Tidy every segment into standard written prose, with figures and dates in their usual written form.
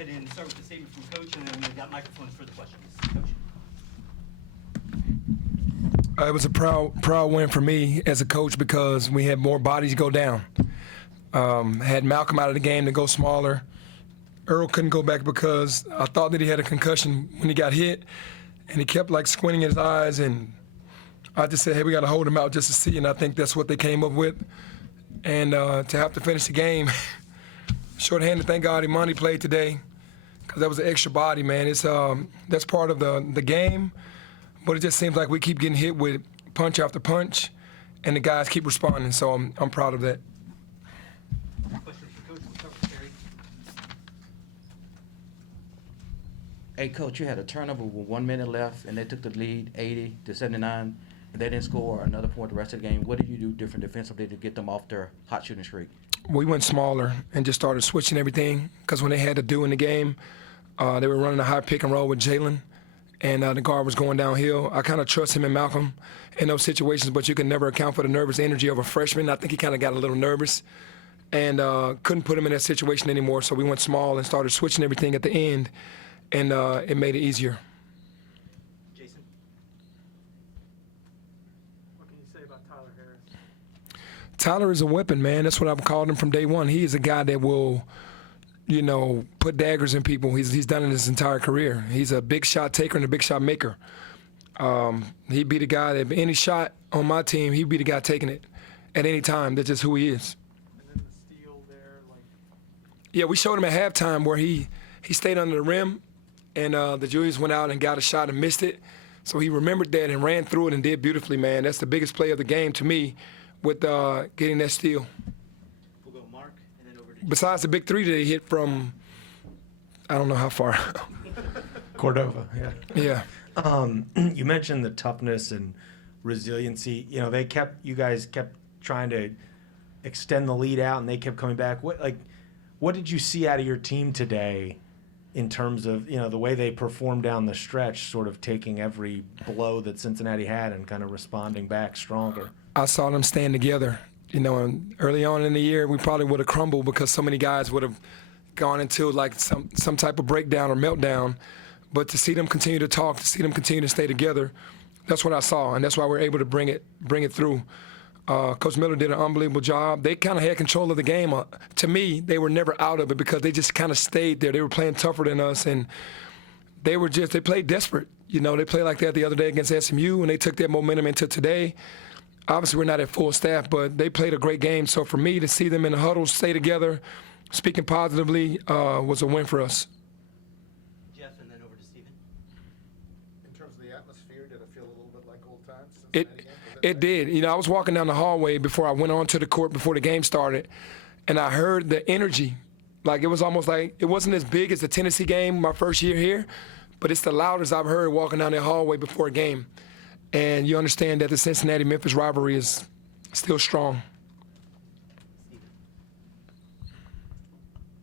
ahead and start with the statement from Coach, and then we've got microphones for the questions. Coach. It was a proud win for me as a coach because we had more bodies go down. Had Malcolm out of the game to go smaller. Earl couldn't go back because I thought that he had a concussion when he got hit, and he kept like squinting his eyes, and I just said, hey, we got to hold him out just to see, and I think that's what they came up with. And to have to finish the game shorthanded, thank God Imani played today because that was an extra body, man. It's that's part of the game. But it just seems like we keep getting hit with punch after punch, and the guys keep responding. So I'm proud of that. Question for Coach. We'll start with Terry. Hey, Coach, you had a turnover with 1 minute left, and they took the lead 80-79, and they didn't score another point the rest of the game. What did you do different defensively to get them off their hot shooting streak? We went smaller and just started switching everything because when they had to do in the game, they were running a high pick and roll with Jalen. And the guard was going downhill. I kind of trust him and Malcolm in those situations, but you can never account for the nervous energy of a freshman. I think he kind of got a little nervous and couldn't put him in that situation anymore. So we went small and started switching everything at the end, and it made it easier. Jason. What can you say about Tyler Harris? Tyler is a weapon, man. That's what I've called him from day one. He is a guy that will, put daggers in people. He's done it his entire career. He's a big shot taker and a big shot maker. He'd be the guy that any shot on my team, he'd be the guy taking it at any time. That's just who he is. And then the steal there, Yeah, we showed him at halftime where he stayed under the rim, and the Julius went out and got a shot and missed it. So he remembered that and ran through it and did beautifully, man. That's the biggest play of the game to me with getting that steal. We'll go Mark, and then over to Besides the big three that he hit from, I don't know how far. Cordova, yeah. Yeah. You mentioned the toughness and resiliency. You guys kept trying to extend the lead out, and they kept coming back. What did you see out of your team today in terms of, the way they performed down the stretch, sort of taking every blow that Cincinnati had and kind of responding back stronger? I saw them stand together. And early on in the year, we probably would have crumbled because so many guys would have gone into like some type of breakdown or meltdown. But to see them continue to talk, to see them continue to stay together, that's what I saw, and that's why we're able to bring it through. Coach Miller did an unbelievable job. They kind of had control of the game. To me, they were never out of it because they just kind of stayed there. They were playing tougher than us, and they played desperate. They played like that the other day against SMU, and they took that momentum into today. Obviously, we're not at full staff, but they played a great game. So for me to see them in the huddle, stay together, speaking positively, was a win for us. Jeff, and then over to Steven. In terms of the atmosphere, did it feel a little bit like old times? It did. I was walking down the hallway before I went onto the court before the game started, and I heard the energy. Like, it was almost like it wasn't as big as the Tennessee game my first year here, but it's the loudest I've heard walking down that hallway before a game. And you understand that the Cincinnati-Memphis rivalry is still strong.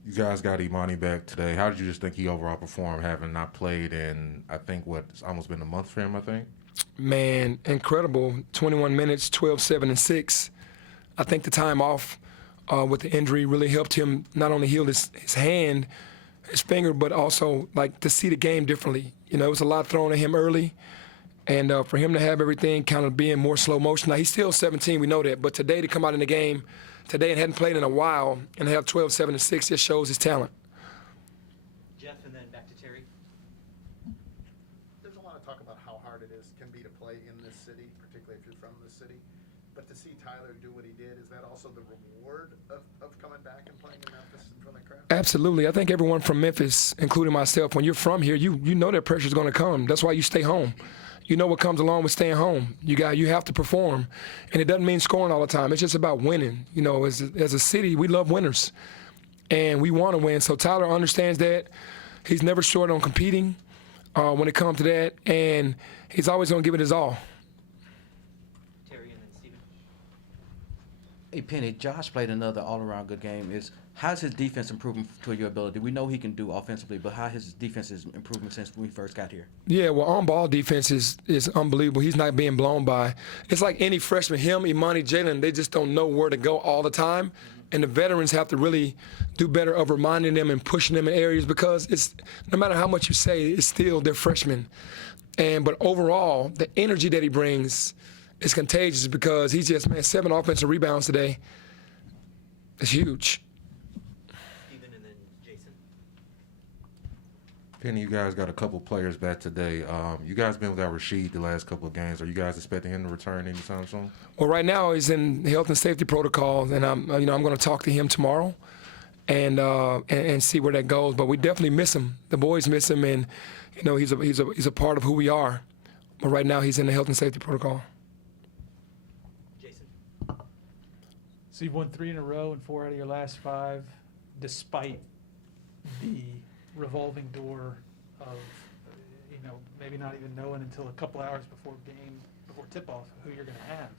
You guys got Imani back today. How did you just think he overall performed, having not played in, I think, it's almost been a month for him, I think? Man, incredible. 21 minutes, 12, 7, and 6. I think the time off with the injury really helped him not only heal his hand, his finger, but also like to see the game differently. It was a lot thrown at him early. And for him to have everything kind of being more slow motion. Now, he's still 17, we know that. But today to come out in the game today and hadn't played in a while and have 12, 7, and 6 just shows his talent. Jeff, and then back to Terry. There's a lot of talk about how hard it can be to play in this city, particularly if you're from this city. But to see Tyler do what he did, is that also the reward of coming back and playing in Memphis in front of the crowd? Absolutely. I think everyone from Memphis, including myself, when you're from here, you know that pressure's going to come. That's why you stay home. You know what comes along with staying home. You have to perform, and it doesn't mean scoring all the time. It's just about winning. As a city, we love winners, and we want to win. So Tyler understands that. He's never short on competing when it comes to that, and he's always going to give it his all. Terry, and then Steven. Hey, Penny, Josh played another all-around good game. How's his defense improving to your ability? We know he can do offensively, but how his defense is improving since we first got here? Yeah, well, on-ball defense is unbelievable. He's not being blown by. It's like any freshman, him, Imani, Jalen, they just don't know where to go all the time. and the veterans have to really do better of reminding them and pushing them in areas, because it's no matter how much you say, it's still they're freshmen. But overall, the energy that he brings is contagious, because he's just, man, 7 offensive rebounds today. It's huge. Steven and then Jason. Penny, you guys got a couple players back today. You guys been without Rasheed the last couple of games. Are you guys expecting him to return anytime soon? Well, right now he's in health and safety protocols, and I'm going to talk to him tomorrow, and see where that goes. But we definitely miss him. The boys miss him, and he's a part of who we are. But right now he's in the health and safety protocol. Jason. So you've won 3 in a row and 4 out of your last 5, despite the revolving door of, maybe not even knowing until a couple hours before tip-off who you're going to have.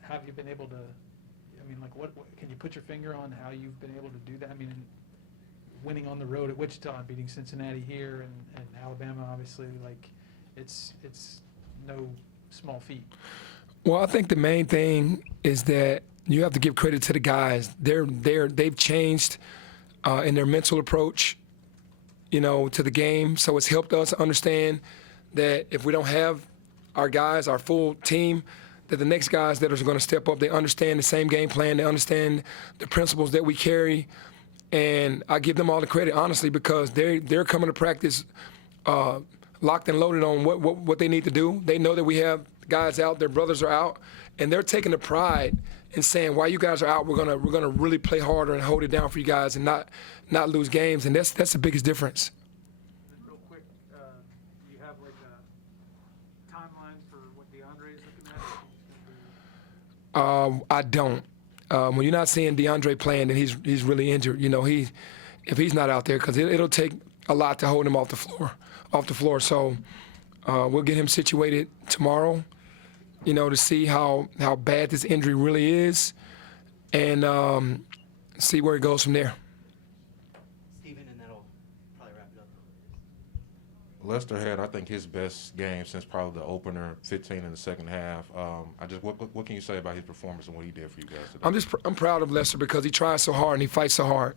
Have you been able to, what can you put your finger on how you've been able to do that? Winning on the road at Wichita, beating Cincinnati here, and Alabama, obviously, it's no small feat. Well, I think the main thing is that you have to give credit to the guys. They've changed in their mental approach, to the game. So it's helped us understand that if we don't have our guys, our full team, that the next guys that are going to step up, they understand the same game plan, they understand the principles that we carry, and I give them all the credit, honestly, because they're coming to practice locked and loaded on what they need to do. They know that we have guys out, their brothers are out, and they're taking the pride in saying, while you guys are out, we're gonna really play harder and hold it down for you guys and not lose games, and that's the biggest difference. And real quick, do you have a timeline for what DeAndre is looking at? I don't. When you're not seeing DeAndre playing, then he's really injured. If he's not out there, because it'll take a lot to hold him off the floor. So we'll get him situated tomorrow, to see how bad this injury really is, and see where it goes from there. Steven, and that'll probably wrap it up. Lester had, I think, his best game since probably the opener, 15 in the second half. What can you say about his performance and what he did for you guys today? I'm proud of Lester, because he tries so hard and he fights so hard.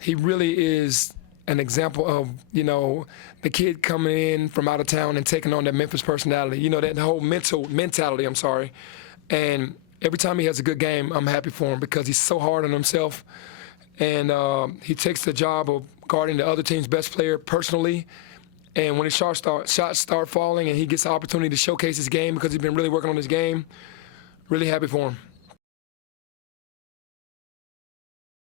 He really is an example of, the kid coming in from out of town and taking on that Memphis personality, that whole mentality, and every time he has a good game, I'm happy for him, because he's so hard on himself, and he takes the job of guarding the other team's best player personally, and when his shots start falling and he gets the opportunity to showcase his game, because he's been really working on his game, really happy for him.